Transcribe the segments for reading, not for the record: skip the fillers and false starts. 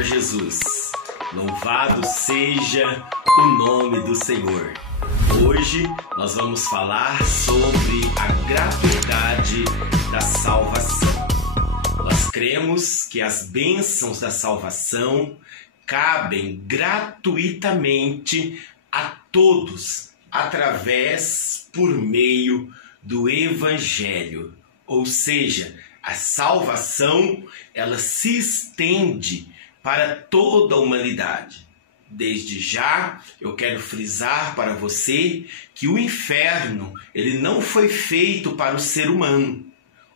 Senhor Jesus. Louvado seja o nome do Senhor. Hoje nós vamos falar sobre a gratuidade da salvação. Nós cremos que as bênçãos da salvação cabem gratuitamente a todos por meio do Evangelho. Ou seja, a salvação, ela se estende para toda a humanidade. Desde já, eu quero frisar para você que o inferno, ele não foi feito para o ser humano.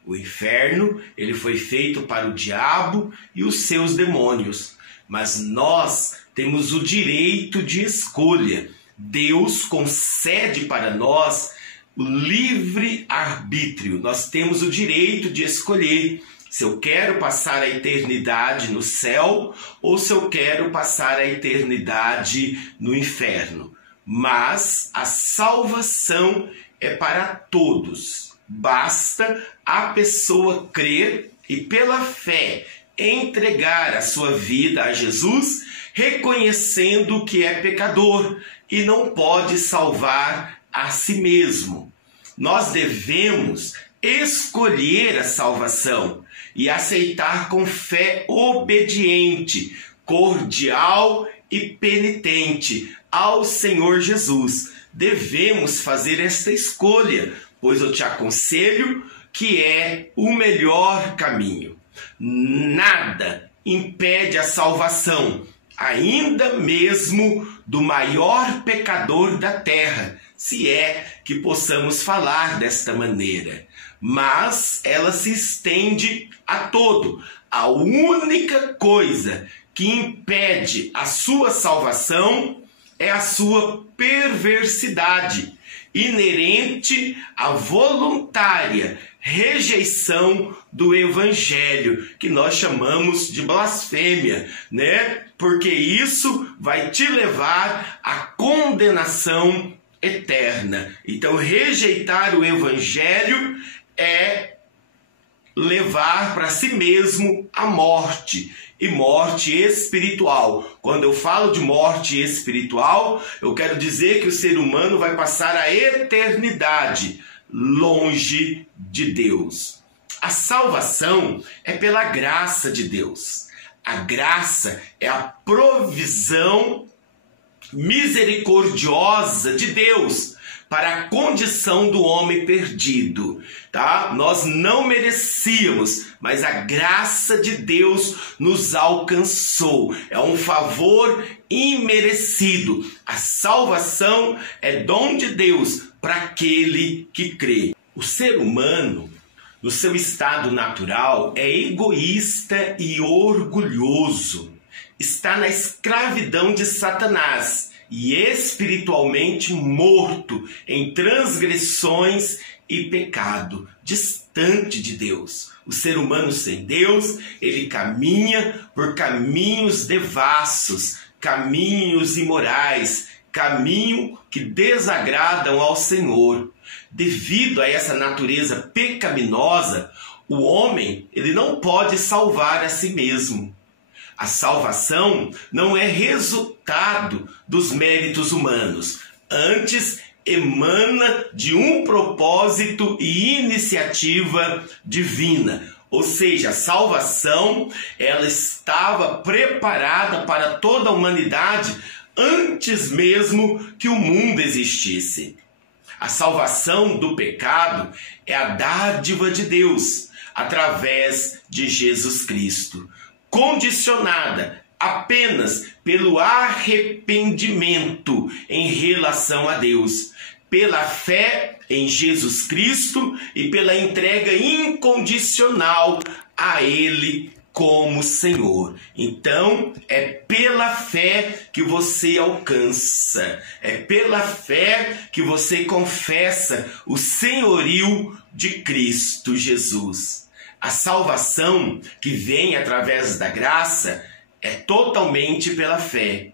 O inferno, ele foi feito para o diabo e os seus demônios. Mas nós temos o direito de escolha. Deus concede para nós o livre-arbítrio. Nós temos o direito de escolher se eu quero passar a eternidade no céu ou se eu quero passar a eternidade no inferno. Mas a salvação é para todos. Basta a pessoa crer e pela fé entregar a sua vida a Jesus, reconhecendo que é pecador e não pode salvar a si mesmo. Nós devemos escolher a salvação e aceitar com fé obediente, cordial e penitente ao Senhor Jesus. Devemos fazer esta escolha, pois eu te aconselho que é o melhor caminho. Nada impede a salvação, ainda mesmo do maior pecador da terra, se é que possamos falar desta maneira. Mas ela se estende a todo. A única coisa que impede a sua salvação é a sua perversidade, inerente à voluntária rejeição do Evangelho, que nós chamamos de blasfêmia, né? Porque isso vai te levar à condenação eterna. Então, rejeitar o Evangelho é levar para si mesmo a morte, e morte espiritual. Quando eu falo de morte espiritual, eu quero dizer que o ser humano vai passar a eternidade longe de Deus. A salvação é pela graça de Deus. A graça é a provisão misericordiosa de Deus para a condição do homem perdido, tá? Nós não merecíamos, mas a graça de Deus nos alcançou. É um favor imerecido. A salvação é dom de Deus para aquele que crê. O ser humano, no seu estado natural, é egoísta e orgulhoso. Está na escravidão de Satanás e espiritualmente morto em transgressões e pecado, distante de Deus. O ser humano sem Deus, ele caminha por caminhos devassos, caminhos imorais, caminho que desagradam ao Senhor. Devido a essa natureza pecaminosa, o homem, ele não pode salvar a si mesmo. A salvação não é resultado dos méritos humanos, antes emana de um propósito e iniciativa divina. Ou seja, a salvação, ela estava preparada para toda a humanidade antes mesmo que o mundo existisse. A salvação do pecado é a dádiva de Deus através de Jesus Cristo, condicionada apenas pelo arrependimento em relação a Deus, pela fé em Jesus Cristo e pela entrega incondicional a Ele como Senhor. Então, é pela fé que você alcança, é pela fé que você confessa o senhorio de Cristo Jesus. A salvação que vem através da graça é totalmente pela fé.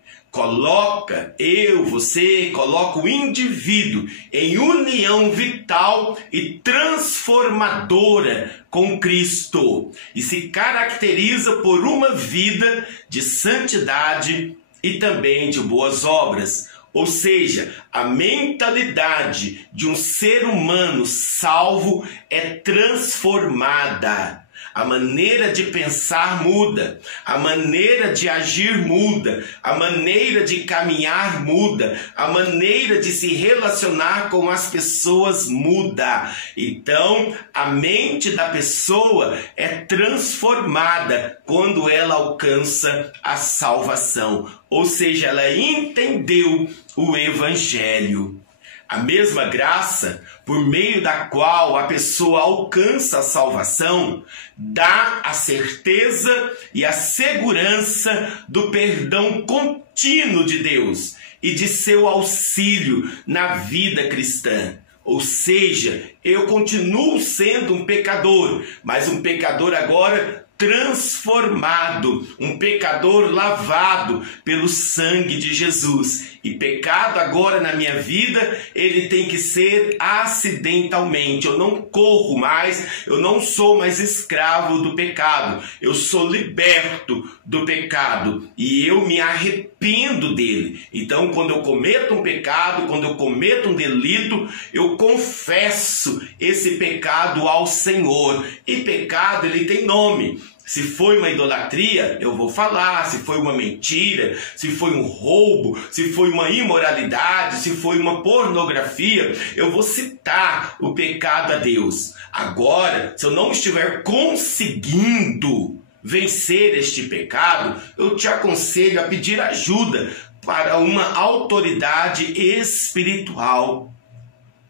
você coloca o indivíduo em união vital e transformadora com Cristo e se caracteriza por uma vida de santidade e também de boas obras. Ou seja, a mentalidade de um ser humano salvo é transformada. A maneira de pensar muda, a maneira de agir muda, a maneira de caminhar muda, a maneira de se relacionar com as pessoas muda. Então, a mente da pessoa é transformada quando ela alcança a salvação, ou seja, ela entendeu o Evangelho. A mesma graça, por meio da qual a pessoa alcança a salvação, dá a certeza e a segurança do perdão contínuo de Deus e de seu auxílio na vida cristã. Ou seja, eu continuo sendo um pecador, mas um pecador agora transformado, um pecador lavado pelo sangue de Jesus. E pecado agora na minha vida, ele tem que ser acidentalmente. Eu não corro mais, eu não sou mais escravo do pecado. Eu sou liberto do pecado e eu me arrependo dele. Então, quando eu cometo um pecado, quando eu cometo um delito, eu confesso esse pecado ao Senhor. E pecado, ele tem nome. Se foi uma idolatria, eu vou falar. Se foi uma mentira, se foi um roubo, se foi uma imoralidade, se foi uma pornografia, eu vou citar o pecado a Deus. Agora, se eu não estiver conseguindo vencer este pecado, eu te aconselho a pedir ajuda para uma autoridade espiritual.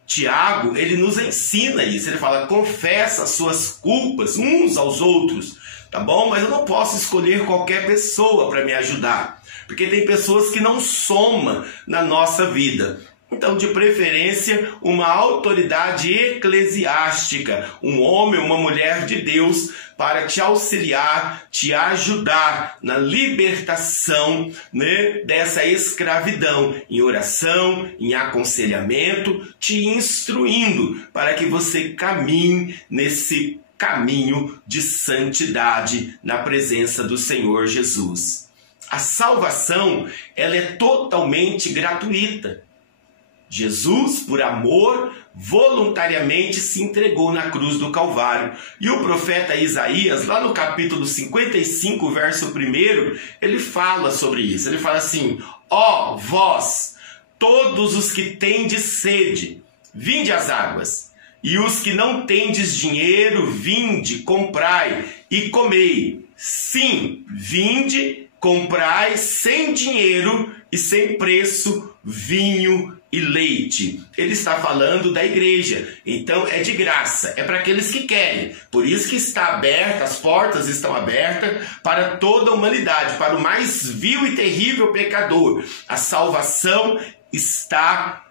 Tiago, ele nos ensina isso. Ele fala, confessa as suas culpas uns aos outros. Tá bom? Mas eu não posso escolher qualquer pessoa para me ajudar, porque tem pessoas que não somam na nossa vida. Então, de preferência, uma autoridade eclesiástica, um homem, uma mulher de Deus, para te auxiliar, te ajudar na libertação, dessa escravidão, em oração, em aconselhamento, te instruindo para que você caminhe nesse caminho de santidade na presença do Senhor Jesus. A salvação, ela é totalmente gratuita. Jesus, por amor, voluntariamente se entregou na cruz do Calvário. E o profeta Isaías, lá no capítulo 55, verso 1, ele fala sobre isso. Ele fala assim, ó vós, todos os que tendes sede, vinde às águas. E os que não tendes dinheiro, vinde, comprai e comei. Sim, vinde, comprai sem dinheiro e sem preço vinho e leite. Ele está falando da igreja. Então é de graça, é para aqueles que querem. Por isso que está aberta, as portas estão abertas para toda a humanidade, para o mais vil e terrível pecador. A salvação está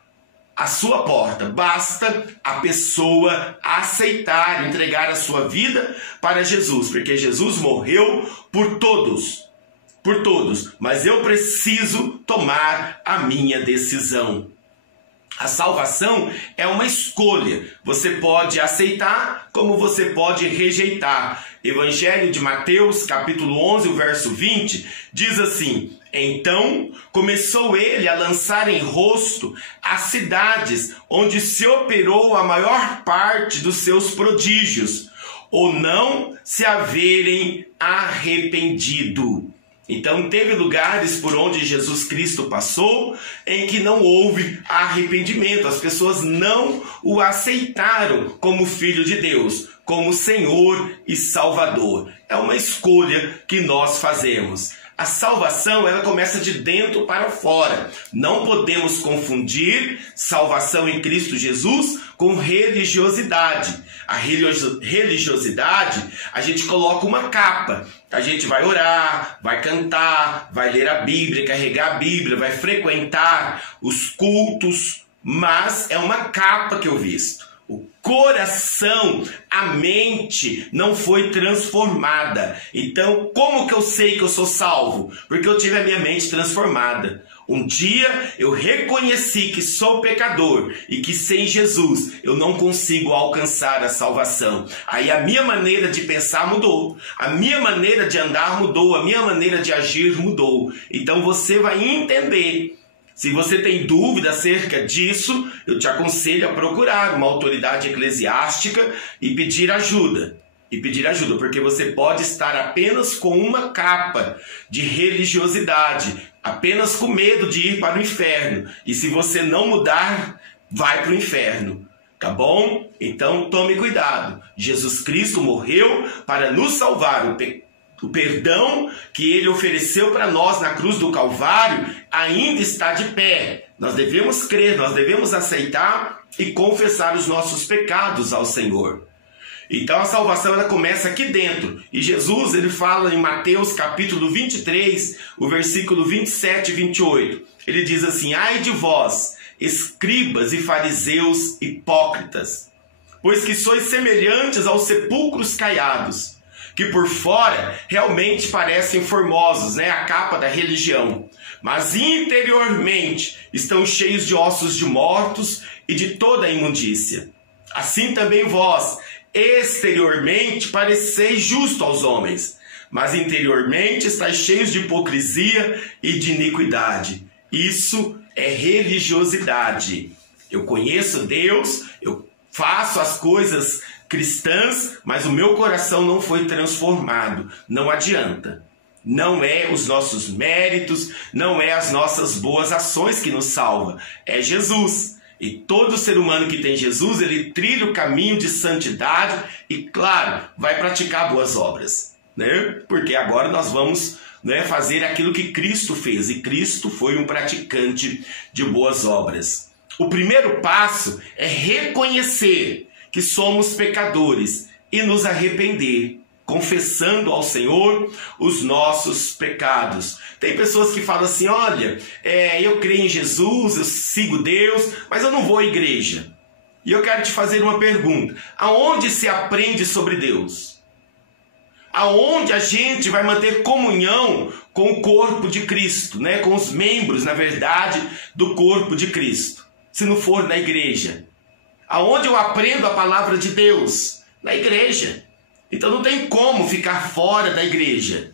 à sua porta. Basta a pessoa aceitar, entregar a sua vida para Jesus, porque Jesus morreu por todos, mas eu preciso tomar a minha decisão. A salvação é uma escolha. Você pode aceitar, como você pode rejeitar. Evangelho de Mateus, capítulo 11, o verso 20, diz assim: então começou ele a lançar em rosto as cidades onde se operou a maior parte dos seus prodígios, ou não se haverem arrependido. Então teve lugares por onde Jesus Cristo passou em que não houve arrependimento. As pessoas não o aceitaram como Filho de Deus, como Senhor e Salvador. É uma escolha que nós fazemos. A salvação, ela começa de dentro para fora. Não podemos confundir salvação em Cristo Jesus com religiosidade. A religiosidade, a gente coloca uma capa. A gente vai orar, vai cantar, vai ler a Bíblia, carregar a Bíblia, vai frequentar os cultos, mas é uma capa que eu visto. O coração, a mente não foi transformada. Então, como que eu sei que eu sou salvo? Porque eu tive a minha mente transformada. Um dia eu reconheci que sou pecador e que sem Jesus eu não consigo alcançar a salvação. Aí a minha maneira de pensar mudou, a minha maneira de andar mudou, a minha maneira de agir mudou. Então você vai entender. Se você tem dúvida acerca disso, eu te aconselho a procurar uma autoridade eclesiástica e pedir ajuda. Porque você pode estar apenas com uma capa de religiosidade, apenas com medo de ir para o inferno. E se você não mudar, vai para o inferno. Tá bom? Então tome cuidado. Jesus Cristo morreu para nos salvar. O perdão que ele ofereceu para nós na cruz do Calvário ainda está de pé. Nós devemos crer, nós devemos aceitar e confessar os nossos pecados ao Senhor. Então a salvação ela começa aqui dentro. E Jesus ele fala em Mateus capítulo 23, o versículo 27 e 28. Ele diz assim: ai de vós, escribas e fariseus hipócritas, pois que sois semelhantes aos sepulcros caiados, que por fora realmente parecem formosos, né? A capa da religião, mas interiormente estão cheios de ossos de mortos e de toda a imundícia. Assim também vós, exteriormente pareceis justo aos homens, mas interiormente estáis cheios de hipocrisia e de iniquidade. Isso é religiosidade. Eu conheço Deus, eu faço as coisas cristãs, mas o meu coração não foi transformado. Não adianta. Não é os nossos méritos, não é as nossas boas ações que nos salva. É Jesus. E todo ser humano que tem Jesus, ele trilha o caminho de santidade e, claro, vai praticar boas obras, né? Porque agora nós vamos, né, fazer aquilo que Cristo fez. E Cristo foi um praticante de boas obras. O primeiro passo é reconhecer que somos pecadores e nos arrepender, confessando ao Senhor os nossos pecados. Tem pessoas que falam assim: olha, eu creio em Jesus, eu sigo Deus, mas eu não vou à igreja. E eu quero te fazer uma pergunta: aonde se aprende sobre Deus? Aonde a gente vai manter comunhão com o corpo de Cristo, né? Com os membros, na verdade, do corpo de Cristo, se não for na igreja? Aonde eu aprendo a palavra de Deus? Na igreja. Então não tem como ficar fora da igreja.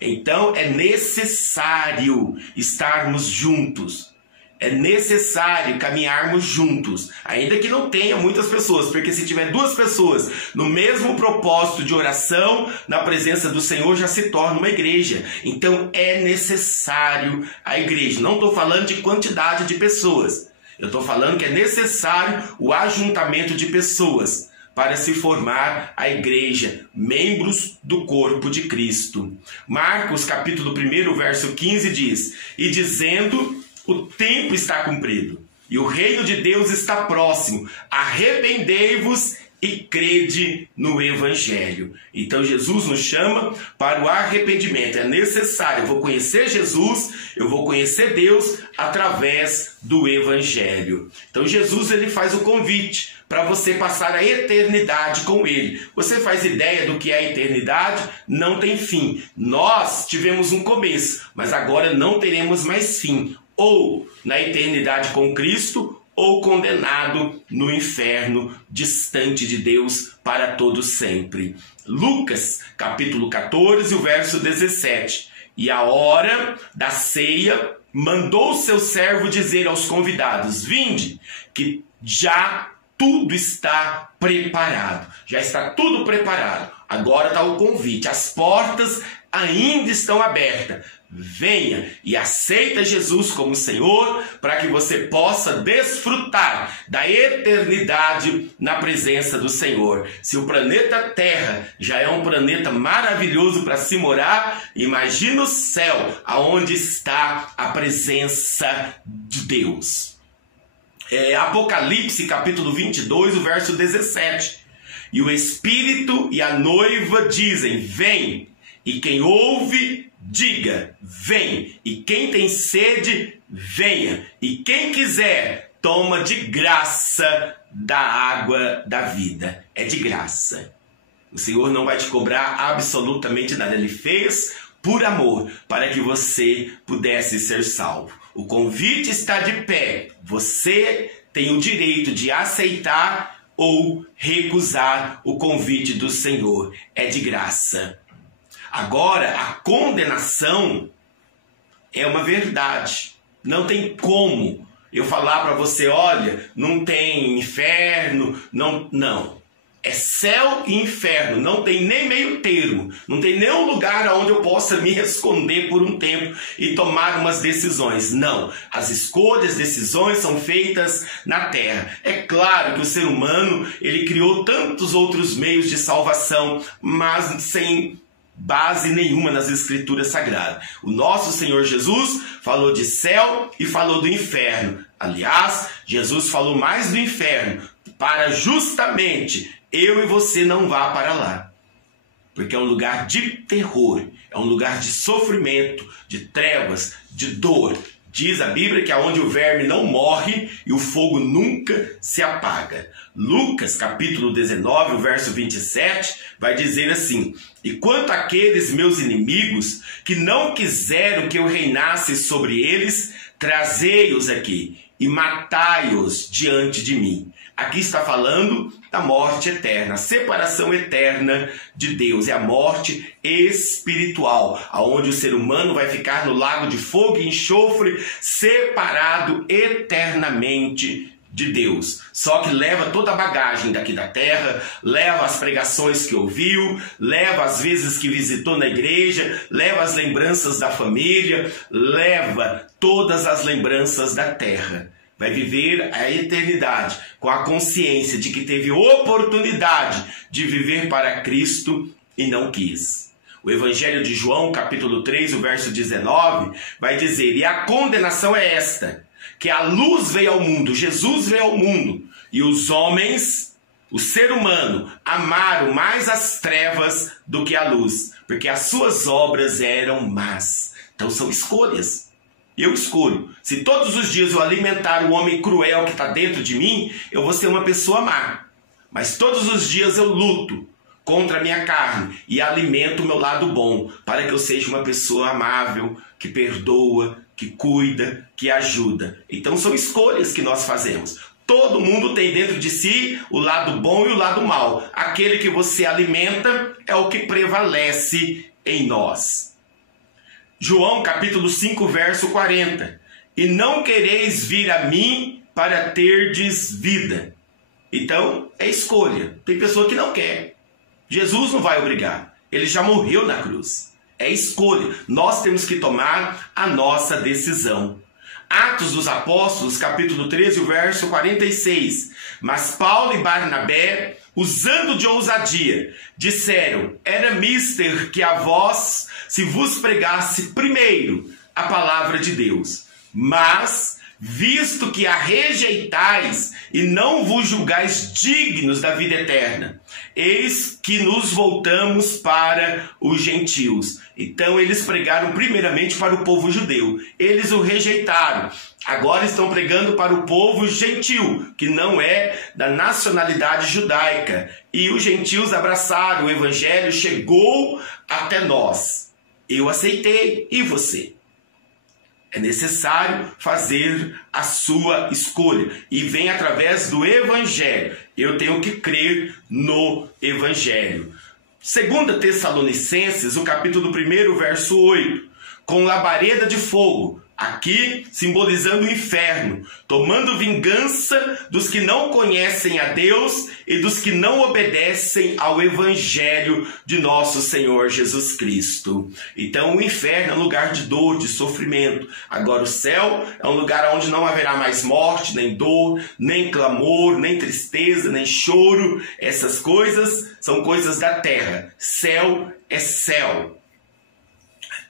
Então é necessário estarmos juntos. É necessário caminharmos juntos. Ainda que não tenha muitas pessoas. Porque se tiver duas pessoas no mesmo propósito de oração, na presença do Senhor, já se torna uma igreja. Então é necessário a igreja. Não estou falando de quantidade de pessoas. Eu estou falando que é necessário o ajuntamento de pessoas para se formar a igreja, membros do corpo de Cristo. Marcos capítulo 1, verso 15 diz: e dizendo, o tempo está cumprido, e o reino de Deus está próximo, arrependei-vos e crede no Evangelho. Então Jesus nos chama para o arrependimento. É necessário. Eu vou conhecer Jesus, eu vou conhecer Deus através do Evangelho. Então Jesus ele faz o convite para você passar a eternidade com Ele. Você faz ideia do que é a eternidade? Não tem fim. Nós tivemos um começo, mas agora não teremos mais fim. Ou na eternidade com Cristo, ou condenado no inferno, distante de Deus para todo sempre. Lucas, capítulo 14, o verso 17. E a hora da ceia, mandou seu servo dizer aos convidados: vinde, que já tudo está preparado. Já está tudo preparado. Agora está o convite. As portas ainda estão abertas. Venha e aceita Jesus como Senhor, para que você possa desfrutar da eternidade na presença do Senhor. Se o planeta Terra já é um planeta maravilhoso para se morar, imagina o céu, aonde está a presença de Deus. Apocalipse capítulo 22, o verso 17. E o Espírito e a noiva dizem: vem. E quem ouve, diga: vem. E quem tem sede, venha. E quem quiser, toma de graça da água da vida. É de graça. O Senhor não vai te cobrar absolutamente nada. Ele fez por amor, para que você pudesse ser salvo. O convite está de pé. Você tem o direito de aceitar ou recusar o convite do Senhor. É de graça. Agora, a condenação é uma verdade. Não tem como eu falar para você, olha, não tem inferno, não. É céu e inferno, não tem nem meio termo, não tem nenhum lugar onde eu possa me esconder por um tempo e tomar umas decisões. Não, as escolhas, decisões são feitas na terra. É claro que o ser humano, ele criou tantos outros meios de salvação, mas sem base nenhuma nas escrituras sagradas. O nosso Senhor Jesus falou de céu e falou do inferno. Aliás, Jesus falou mais do inferno, para justamente eu e você não vá para lá. Porque é um lugar de terror, é um lugar de sofrimento, de trevas, de dor. Diz a Bíblia que é onde o verme não morre e o fogo nunca se apaga. Lucas, capítulo 19, o verso 27, vai dizer assim: e quanto àqueles meus inimigos que não quiseram que eu reinasse sobre eles, trazei-os aqui e matai-os diante de mim. Aqui está falando da morte eterna, a separação eterna de Deus. É a morte espiritual, aonde o ser humano vai ficar no lago de fogo e enxofre, separado eternamente de Deus. Só que leva toda a bagagem daqui da terra, leva as pregações que ouviu, leva as vezes que visitou na igreja, leva as lembranças da família, leva todas as lembranças da terra. Vai viver a eternidade com a consciência de que teve oportunidade de viver para Cristo e não quis. O Evangelho de João, capítulo 3, o verso 19, vai dizer: e a condenação é esta, que a luz veio ao mundo, Jesus veio ao mundo, e os homens, o ser humano, amaram mais as trevas do que a luz, porque as suas obras eram más. Então são escolhas. Eu escolho. Se todos os dias eu alimentar o homem cruel que está dentro de mim, eu vou ser uma pessoa má. Mas todos os dias eu luto contra a minha carne e alimento o meu lado bom, para que eu seja uma pessoa amável, que perdoa, que cuida, que ajuda. Então são escolhas que nós fazemos. Todo mundo tem dentro de si o lado bom e o lado mau. Aquele que você alimenta é o que prevalece em nós. João capítulo 5, verso 40. E não quereis vir a mim para terdes vida. Então, é escolha. Tem pessoa que não quer. Jesus não vai obrigar. Ele já morreu na cruz. É escolha. Nós temos que tomar a nossa decisão. Atos dos Apóstolos, capítulo 13, o verso 46. Mas Paulo e Barnabé, usando de ousadia, disseram: era mister que a vós se vos pregasse primeiro a palavra de Deus. Mas, visto que a rejeitais e não vos julgais dignos da vida eterna, eis que nos voltamos para os gentios. Então eles pregaram primeiramente para o povo judeu. Eles o rejeitaram. Agora estão pregando para o povo gentil, que não é da nacionalidade judaica. E os gentios abraçaram, o evangelho chegou até nós. Eu aceitei, e você? É necessário fazer a sua escolha. E vem através do evangelho. Eu tenho que crer no evangelho. 2 Tessalonicenses, o capítulo 1, o verso 8. Com labareda de fogo, aqui simbolizando o inferno, tomando vingança dos que não conhecem a Deus e dos que não obedecem ao evangelho de nosso Senhor Jesus Cristo. Então o inferno é um lugar de dor, de sofrimento. Agora o céu é um lugar onde não haverá mais morte, nem dor, nem clamor, nem tristeza, nem choro. Essas coisas são coisas da terra. Céu é céu.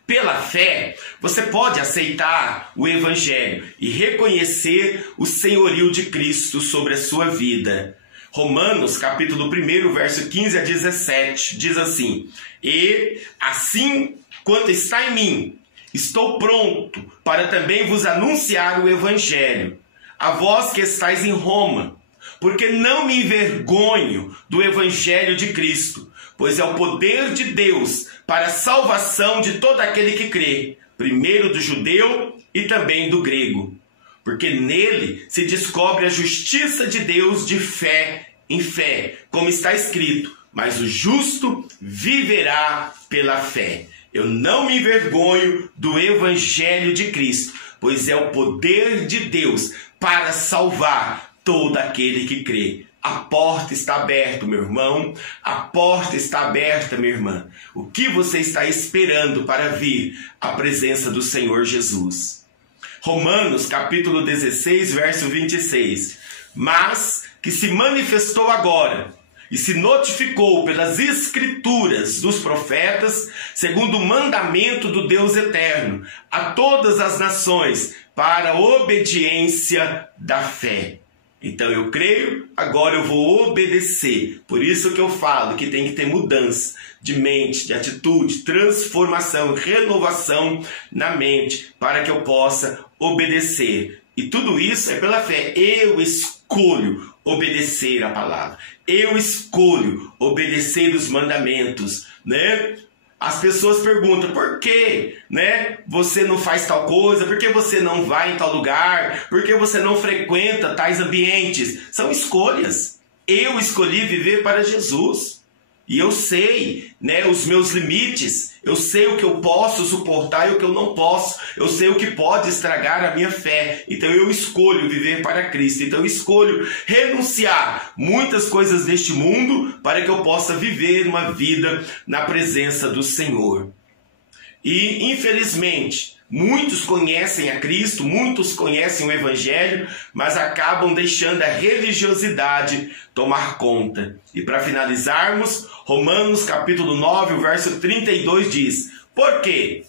Pela fé, você pode aceitar o evangelho e reconhecer o senhorio de Cristo sobre a sua vida. Romanos, capítulo 1, verso 15 a 17, diz assim: e assim quanto está em mim, estou pronto para também vos anunciar o evangelho, a vós que estáis em Roma, porque não me envergonho do evangelho de Cristo, pois é o poder de Deus para a salvação de todo aquele que crê, primeiro do judeu e também do grego, porque nele se descobre a justiça de Deus de fé em fé, como está escrito, mas o justo viverá pela fé. Eu não me envergonho do evangelho de Cristo, pois é o poder de Deus para salvar todo aquele que crê. A porta está aberta, meu irmão. A porta está aberta, minha irmã. O que você está esperando para vir à presença do Senhor Jesus? Romanos, capítulo 16, verso 26. Mas que se manifestou agora e se notificou pelas escrituras dos profetas, segundo o mandamento do Deus eterno, a todas as nações, para a obediência da fé. Então eu creio, agora eu vou obedecer. Por isso que eu falo que tem que ter mudança de mente, de atitude, transformação, renovação na mente, para que eu possa obedecer. E tudo isso é pela fé. Eu escolho obedecer a palavra. Eu escolho obedecer os mandamentos, né? As pessoas perguntam, por que, né, você não faz tal coisa? Por que você não vai em tal lugar? Por que você não frequenta tais ambientes? São escolhas. Eu escolhi viver para Jesus. E eu sei, né, os meus limites. Eu sei o que eu posso suportar e o que eu não posso. Eu sei o que pode estragar a minha fé. Então eu escolho viver para Cristo. Então eu escolho renunciar muitas coisas deste mundo para que eu possa viver uma vida na presença do Senhor. E infelizmente, muitos conhecem a Cristo, muitos conhecem o Evangelho, mas acabam deixando a religiosidade tomar conta. E para finalizarmos, Romanos capítulo 9, o verso 32 diz: por quê?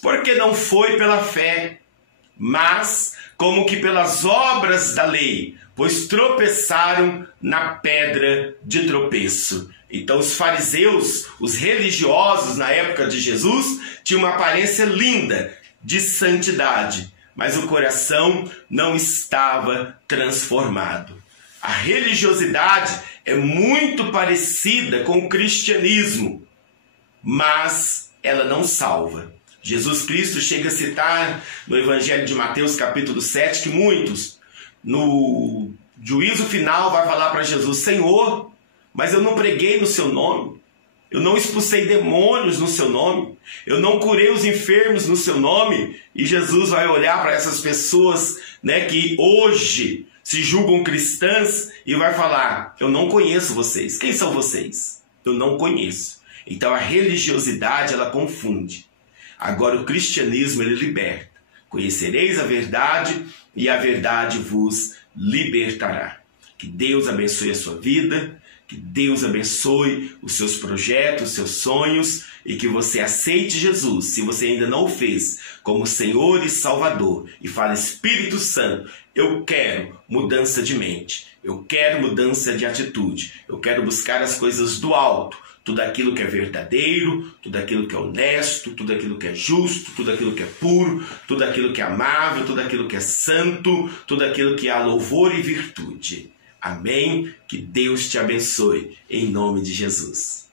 Porque não foi pela fé, mas como que pelas obras da lei, pois tropeçaram na pedra de tropeço. Então os fariseus, os religiosos na época de Jesus, tinham uma aparência linda, de santidade, mas o coração não estava transformado. A religiosidade é muito parecida com o cristianismo, mas ela não salva. Jesus Cristo chega a citar no Evangelho de Mateus capítulo 7 que muitos, no juízo final, vai falar para Jesus: Senhor, mas eu não preguei no seu nome, eu não expulsei demônios no seu nome, eu não curei os enfermos no seu nome. E Jesus vai olhar para essas pessoas, né, que hoje se julgam cristãs e vai falar: eu não conheço vocês. Quem são vocês? Eu não conheço. Então a religiosidade, ela confunde. Agora o cristianismo, ele liberta. Conhecereis a verdade e a verdade vos libertará. Que Deus abençoe a sua vida, que Deus abençoe os seus projetos, os seus sonhos, e que você aceite Jesus, se você ainda não o fez, como Senhor e Salvador, e fale: Espírito Santo, eu quero mudança de mente, eu quero mudança de atitude, eu quero buscar as coisas do alto, tudo aquilo que é verdadeiro, tudo aquilo que é honesto, tudo aquilo que é justo, tudo aquilo que é puro, tudo aquilo que é amável, tudo aquilo que é santo, tudo aquilo que há louvor e virtude. Amém? Que Deus te abençoe, em nome de Jesus.